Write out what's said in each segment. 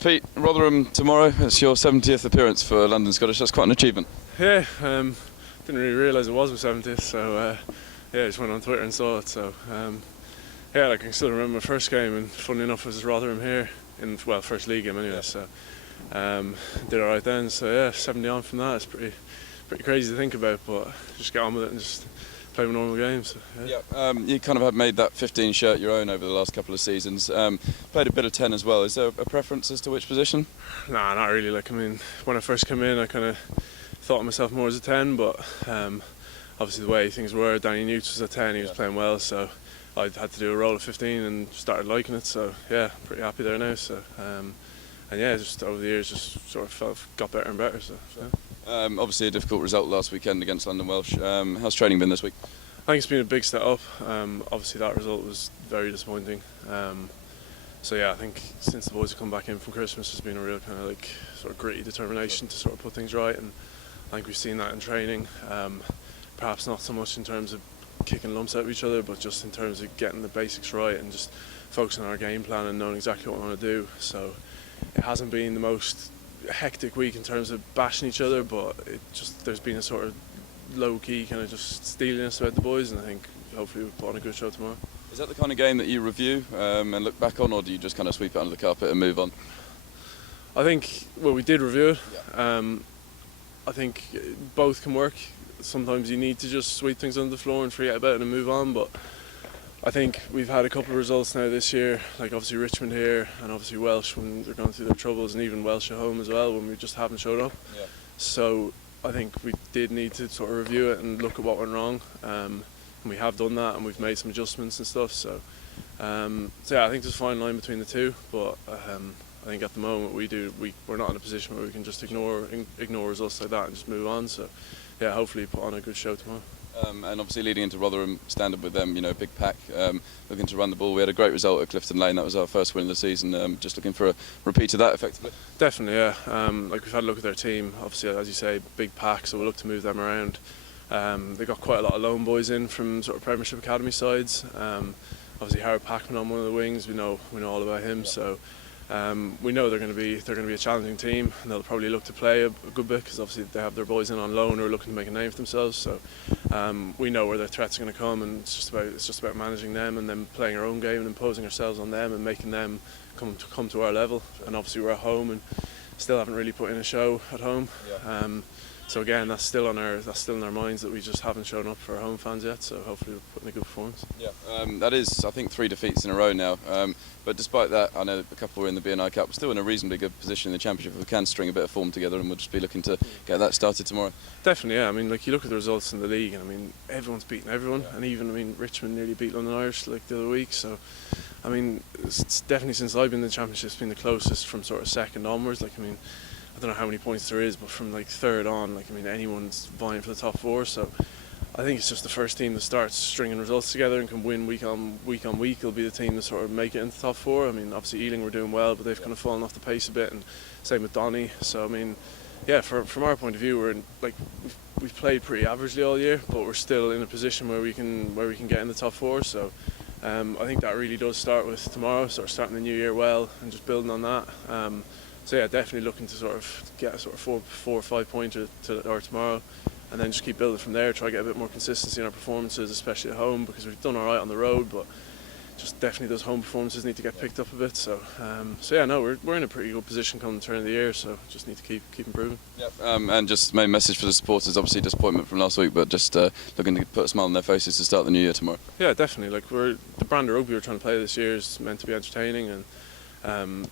Pete, Rotherham tomorrow, it's your 70th appearance for London Scottish. That's quite an achievement. Yeah, didn't really realise it was my 70th, so yeah, I just went on Twitter and saw it. So yeah, like I can still remember my first game, and funnily enough, it was Rotherham here in first league game anyway. So did alright then. So yeah, 70 on from that. It's pretty crazy to think about, but just get on with it and just play my normal games. So, yeah. You kind of have made that 15 shirt your own over the last couple of seasons. Played a bit of 10 as well. Is there a preference as to which position? Nah, not really. Like, I mean, when I first came in, I kind of thought of myself more as a 10, but obviously the way things were, Danny Newts was a 10, he was playing well, so I had to do a role of 15 and started liking it. So yeah, pretty happy there now. So and yeah, just over the years, just sort of got better and better. So. Yeah. Obviously a difficult result last weekend against London Welsh. How's training been this week? I think it's been a big step up. Obviously that result was very disappointing. So yeah, I think since the boys have come back in from Christmas, there's been a real kind of like sort of gritty determination to sort of put things right, and I think we've seen that in training. Perhaps not so much in terms of kicking lumps out of each other, but just in terms of getting the basics right and just focusing on our game plan and knowing exactly what we want to do. So it hasn't been the most hectic week in terms of bashing each other, but there's been a sort of low-key kind of just steeliness about the boys, and I think hopefully we'll put on a good show tomorrow. Is that the kind of game that you review and look back on, or do you just kind of sweep it under the carpet and move on? I think, well, we did review it. I think both can work. Sometimes you need to just sweep things under the floor and forget about it and move on, but I think we've had a couple of results now this year, like obviously Richmond here and obviously Welsh when they're going through their troubles, and even Welsh at home as well when we just haven't showed up. Yeah. So I think we did need to sort of review it and look at what went wrong, and we have done that, and we've made some adjustments and stuff. So yeah, I think there's a fine line between the two, but I think at the moment we're not in a position where we can just ignore results like that and just move on. So yeah, hopefully put on a good show tomorrow. And obviously leading into Rotherham, standard with them, big pack, looking to run the ball. We had a great result at Clifton Lane. That was our first win of the season. Just looking for a repeat of that, effectively. Definitely, yeah. Like we've had a look at their team. Obviously, as you say, big pack, so we'll look to move them around. They got quite a lot of loan boys in from sort of Premiership Academy sides. Obviously, Howard Packman on one of the wings. We know all about him. Yeah. So we know they're going to be a challenging team, and they'll probably look to play a good bit because obviously they have their boys in on loan who are looking to make a name for themselves. So we know where their threats are going to come, and it's just about managing them and then playing our own game and imposing ourselves on them and making them come to our level. And obviously we're at home and still haven't really put in a show at home. Yeah. So again, that's still in our minds that we just haven't shown up for our home fans yet. So hopefully we're putting a good performance. Yeah, that is, I think, 3 defeats in a row now. But despite that, I know a couple were in the BNI Cup. We're still in a reasonably good position in the Championship. We can string a bit of form together, and we'll just be looking to get that started tomorrow. Definitely, yeah. I mean, like you look at the results in the league, and I mean, everyone's beaten everyone, and even Richmond nearly beat London Irish like the other week. So, I mean, it's definitely since I've been in the Championship, it's been the closest from sort of second onwards. Like, I mean, I don't know how many points there is, but from like third on, like I mean, anyone's vying for the top 4. So I think it's just the first team that starts stringing results together and can win week on week. Will be the team to sort of make it into the top 4. I mean, obviously Ealing were doing well, but they've kind of fallen off the pace a bit, and same with Donny. So I mean, yeah, from our point of view, we've played pretty averagely all year, but we're still in a position where we can get in the top 4. So I think that really does start with tomorrow, sort of starting the new year well and just building on that. So yeah, definitely looking to sort of get a sort of 4 or 5 pointer tomorrow, and then just keep building from there. Try to get a bit more consistency in our performances, especially at home, because we've done all right on the road, but just definitely those home performances need to get picked up a bit. So yeah, no, we're in a pretty good position come the turn of the year. So just need to keep improving. Yep. And just main message for the supporters, obviously disappointment from last week, but just looking to put a smile on their faces to start the new year tomorrow. Yeah, definitely. Like the brand of rugby we're trying to play this year is meant to be entertaining, and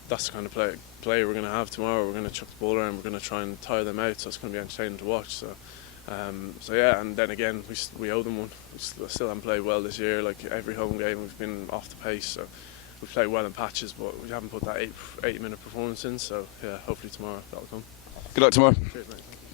that's the kind of play we're going to have tomorrow. We're going to chuck the ball around, we're going to try and tire them out, so it's going to be entertaining to watch. So yeah, and then again we owe them one. We still haven't played well this year. Like every home game we've been off the pace, so we've played well in patches, but we haven't put that 8-minute performance in. So yeah, hopefully tomorrow that'll come. Good luck tomorrow. Cheers, mate.